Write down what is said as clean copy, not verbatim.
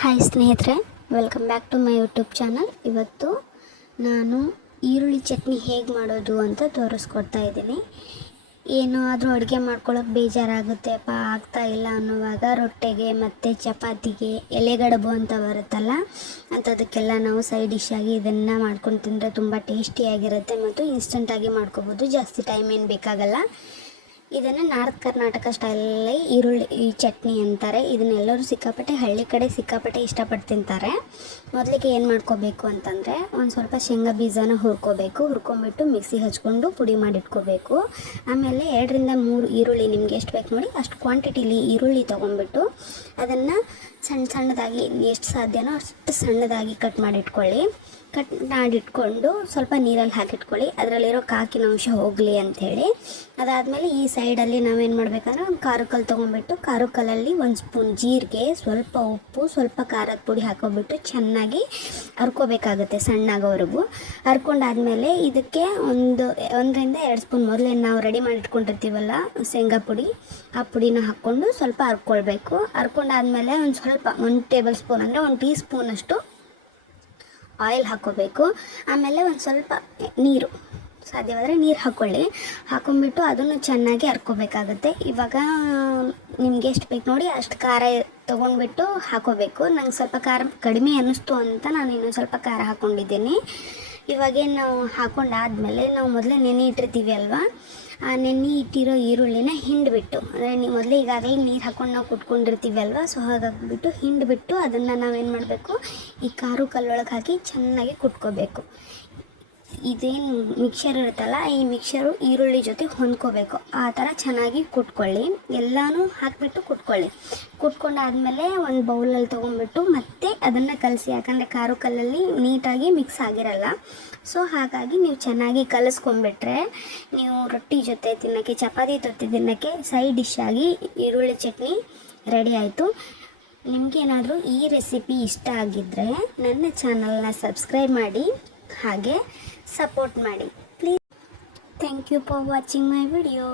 Hi ಸ್ನೇಹಿತರೆ, welcome back to my YouTube channel. ಇವತ್ತು ನಾನು ಈರುಳ್ಳಿ ಚಟ್ನಿ ಹೇಗೆ ಮಾಡೋದು ಅಂತ ತೋರಿಸ್ಕೊಡ್ತಾ ಇದ್ದೀನಿ. ಏನಾದರೂ ಅಡುಗೆ ಮಾಡ್ಕೊಳ್ಳೋಕೆ ಬೇಜಾರಾಗುತ್ತೆ ಆಗ್ತಾ ಇಲ್ಲ ಅನ್ನೋವಾಗ ರೊಟ್ಟೆಗೆ ಮತ್ತು ಚಪಾತಿಗೆ ಎಲೆಗಡುಬು ಅಂತ ಬರುತ್ತಲ್ಲ, ಅಂಥದಕ್ಕೆಲ್ಲ ನಾವು ಸೈಡ್ ಡಿಶ್ ಆಗಿ ಇದನ್ನು ಮಾಡ್ಕೊಂಡು ತಿಂದರೆ ತುಂಬ ಟೇಸ್ಟಿಯಾಗಿರುತ್ತೆ ಮತ್ತು ಇನ್ಸ್ಟೆಂಟಾಗಿ ಮಾಡ್ಕೋಬೋದು. ಜಾಸ್ತಿ ಟೈಮ್ ಏನು ಬೇಕಾಗಲ್ಲ. ಇದನ್ನು ನಾರ್ತ್ ಕರ್ನಾಟಕ ಸ್ಟೈಲಲ್ಲಿ ಈರುಳ್ಳಿ ಚಟ್ನಿ ಅಂತಾರೆ. ಇದನ್ನೆಲ್ಲರೂ ಸಿಕ್ಕಾಪಟ್ಟೆ ಹಳ್ಳಿ ಕಡೆ ಸಿಕ್ಕಾಪಟ್ಟೆ ಇಷ್ಟಪಟ್ಟು ತಿಂತಾರೆ. ಮೊದಲಿಗೆ ಏನು ಮಾಡ್ಕೋಬೇಕು ಅಂತಂದರೆ, ಒಂದು ಸ್ವಲ್ಪ ಶೇಂಗಾ ಬೀಜನ ಹುರ್ಕೊಂಬಿಟ್ಟು ಮಿಕ್ಸಿಗೆ ಹಚ್ಕೊಂಡು ಪುಡಿ ಮಾಡಿಟ್ಕೋಬೇಕು. ಆಮೇಲೆ 2ರಿಂದ 3 ಈರುಳ್ಳಿ ನಿಮ್ಗೆ ಎಷ್ಟು ಬೇಕು ನೋಡಿ ಅಷ್ಟು ಕ್ವಾಂಟಿಟಿಲಿ ಈರುಳ್ಳಿ ತೊಗೊಂಡ್ಬಿಟ್ಟು ಅದನ್ನು ಸಣ್ಣದಾಗಿ ಎಷ್ಟು ಸಾಧ್ಯನೋ ಅಷ್ಟು ಸಣ್ಣದಾಗಿ ಕಟ್ ಮಾಡಿಟ್ಕೊಂಡು ಸ್ವಲ್ಪ ನೀರಲ್ಲಿ ಹಾಕಿಟ್ಕೊಳ್ಳಿ, ಅದರಲ್ಲಿರೋ ಕಾಕಿನ ಅಂಶ ಹೋಗಲಿ ಅಂಥೇಳಿ. ಅದಾದಮೇಲೆ ಈ ಸೈಡಲ್ಲಿ ನಾವೇನು ಮಾಡಬೇಕಂದ್ರೆ ಒಂದು ಖಾರಕಲ್ಲು ತೊಗೊಂಡ್ಬಿಟ್ಟು ಖಾರಕಲ್ಲಲ್ಲಿ 1 ಸ್ಪೂನ್ ಜೀರಿಗೆ, ಸ್ವಲ್ಪ ಉಪ್ಪು, ಸ್ವಲ್ಪ ಖಾರದ ಪುಡಿ ಹಾಕೋಬಿಟ್ಟು ಚೆನ್ನಾಗಿ ಹರ್ಕೋಬೇಕಾಗುತ್ತೆ ಸಣ್ಣಾಗೋವರೆಗೂ. ಹರ್ಕೊಂಡಾದಮೇಲೆ ಇದಕ್ಕೆ 1ರಿಂದ 2 ಸ್ಪೂನ್ ಮೊದಲೇ ನಾವು ರೆಡಿ ಮಾಡಿಟ್ಕೊಂಡಿರ್ತೀವಲ್ಲ ಶೇಂಗಾ ಪುಡಿ, ಆ ಪುಡಿನ ಹಾಕ್ಕೊಂಡು ಸ್ವಲ್ಪ ಹರ್ಕೊಳ್ಬೇಕು. ಹರ್ಕೊಂಡಾದಮೇಲೆ ಒಂದು ಟೇಬಲ್ ಸ್ಪೂನ್ ಅಂದರೆ 1 ಟೀ ಸ್ಪೂನಷ್ಟು ಆಯಿಲ್ ಹಾಕ್ಕೋಬೇಕು. ಆಮೇಲೆ ಒಂದು ಸ್ವಲ್ಪ ನೀರು, ಸಾಧ್ಯವಾದರೆ ನೀರು ಹಾಕ್ಕೊಂಬಿಟ್ಟು ಅದನ್ನು ಚೆನ್ನಾಗಿ ಹರ್ಕೋಬೇಕಾಗತ್ತೆ. ಇವಾಗ ನಿಮ್ಗೆ ಎಷ್ಟು ಬೇಕು ನೋಡಿ ಅಷ್ಟು ಖಾರ ತೊಗೊಂಡ್ಬಿಟ್ಟು ಹಾಕ್ಕೋಬೇಕು. ನಂಗೆ ಸ್ವಲ್ಪ ಖಾರ ಕಡಿಮೆ ಅನ್ನಿಸ್ತು ಅಂತ ನಾನು ಇನ್ನೊಂದು ಸ್ವಲ್ಪ ಖಾರ ಹಾಕ್ಕೊಂಡಿದ್ದೀನಿ. ಇವಾಗೇನು ನಾವು ಹಾಕ್ಕೊಂಡಾದ್ಮೇಲೆ ನಾವು ಮೊದಲೇ ನೆನೆ ಇಟ್ಟಿರ್ತೀವಿ ಅಲ್ವಾ, ಆ ನೆನೆ ಇಟ್ಟಿರೋ ಈರುಳ್ಳಿನ ಹಿಂಡ್ಬಿಟ್ಟು, ಅಂದರೆ ಮೊದಲೇ ಈಗಾಗಲೇ ನೀರು ಹಾಕ್ಕೊಂಡು ನಾವು ಕುಟ್ಕೊಂಡಿರ್ತೀವಿ ಅಲ್ವಾ, ಸೊ ಹಾಗಾಗಿಬಿಟ್ಟು ಹಿಂಡ್ಬಿಟ್ಟು ಅದನ್ನು ನಾವೇನು ಮಾಡಬೇಕು, ಈ ಕಲ್ಲೊಳಗೆ ಹಾಕಿ ಚೆನ್ನಾಗಿ ಕುಟ್ಕೋಬೇಕು. ಇದೇನು ಮಿಕ್ಸರ್ ಇರುತ್ತಲ್ಲ, ಈ ಮಿಕ್ಸರು ಈರುಳ್ಳಿ ಜೊತೆ ಹೊಂದ್ಕೋಬೇಕು. ಆ ಥರ ಚೆನ್ನಾಗಿ ಕುಟ್ಕೊಳ್ಳಿ. ಎಲ್ಲನೂ ಹಾಕಿಬಿಟ್ಟು ಕುಟ್ಕೊಂಡಾದಮೇಲೆ ಒಂದು ಬೌಲಲ್ಲಿ ತೊಗೊಂಡ್ಬಿಟ್ಟು ಮತ್ತೆ ಅದನ್ನು ಕಲಸಿ, ಯಾಕಂದರೆ ಕಲ್ಲಲ್ಲಿ ನೀಟಾಗಿ ಮಿಕ್ಸ್ ಆಗಿರಲ್ಲ. ಸೊ ಹಾಗಾಗಿ ನೀವು ಚೆನ್ನಾಗಿ ಕಲಿಸ್ಕೊಂಡ್ಬಿಟ್ರೆ ನೀವು ರೊಟ್ಟಿ ಜೊತೆ ತಿನ್ನೋಕ್ಕೆ, ಚಪಾತಿ ಜೊತೆ ತಿನ್ನೋಕ್ಕೆ ಸೈಡ್ ಡಿಶ್ ಆಗಿ ಈರುಳ್ಳಿ ಚಟ್ನಿ ರೆಡಿ ಆಯಿತು. ನಿಮಗೇನಾದರೂ ಈ ರೆಸಿಪಿ ಇಷ್ಟ ಆಗಿದ್ದರೆ ನನ್ನ ಚಾನಲ್ನ ಸಬ್ಸ್ಕ್ರೈಬ್ ಮಾಡಿ, ಹಾಗೆ ಸಪೋರ್ಟ್ ಮಾಡಿ please. Thank you for watching my video.